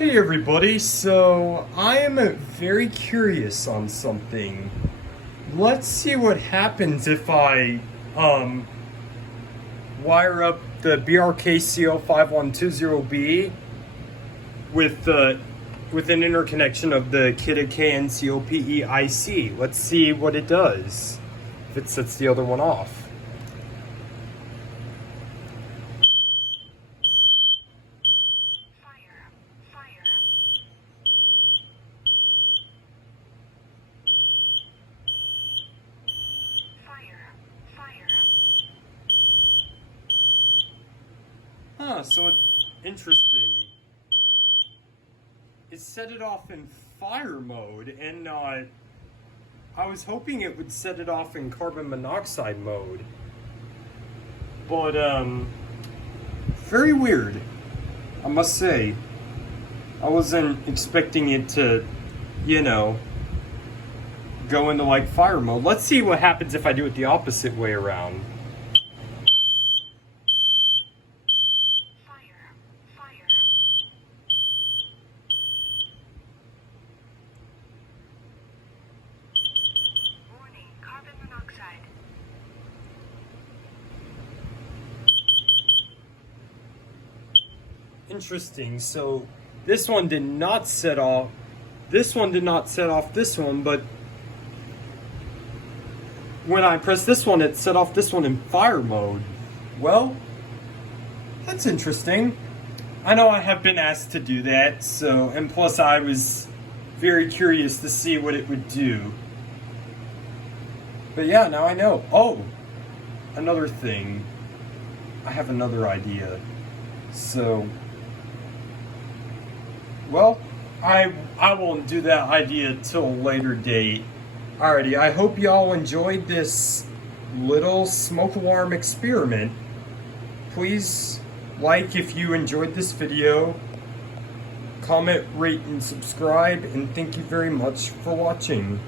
Hey everybody, so I am very curious on something. Let's see what happens if I wire up the BRK CO5120B with an interconnection of the Kidde KN-COPE-IC. Let's see what it does if it sets the other one off. Interesting. It set it off in fire mode, and I was hoping it would set it off in carbon monoxide mode. But, very weird, I must say. I wasn't expecting it to, go into like fire mode. Let's see what happens if I do it the opposite way around. Interesting. So this one did not set off this one, but when I pressed this one, it set off this one in fire mode. Well, that's interesting. I know I have been asked to do that, and plus I was very curious to see what it would do. But yeah, now I know. Oh, another thing. I have another idea. So, well, I won't do that idea till a later date. Alrighty, I hope y'all enjoyed this little smoke alarm experiment. Please like if you enjoyed this video, comment, rate, and subscribe, and thank you very much for watching.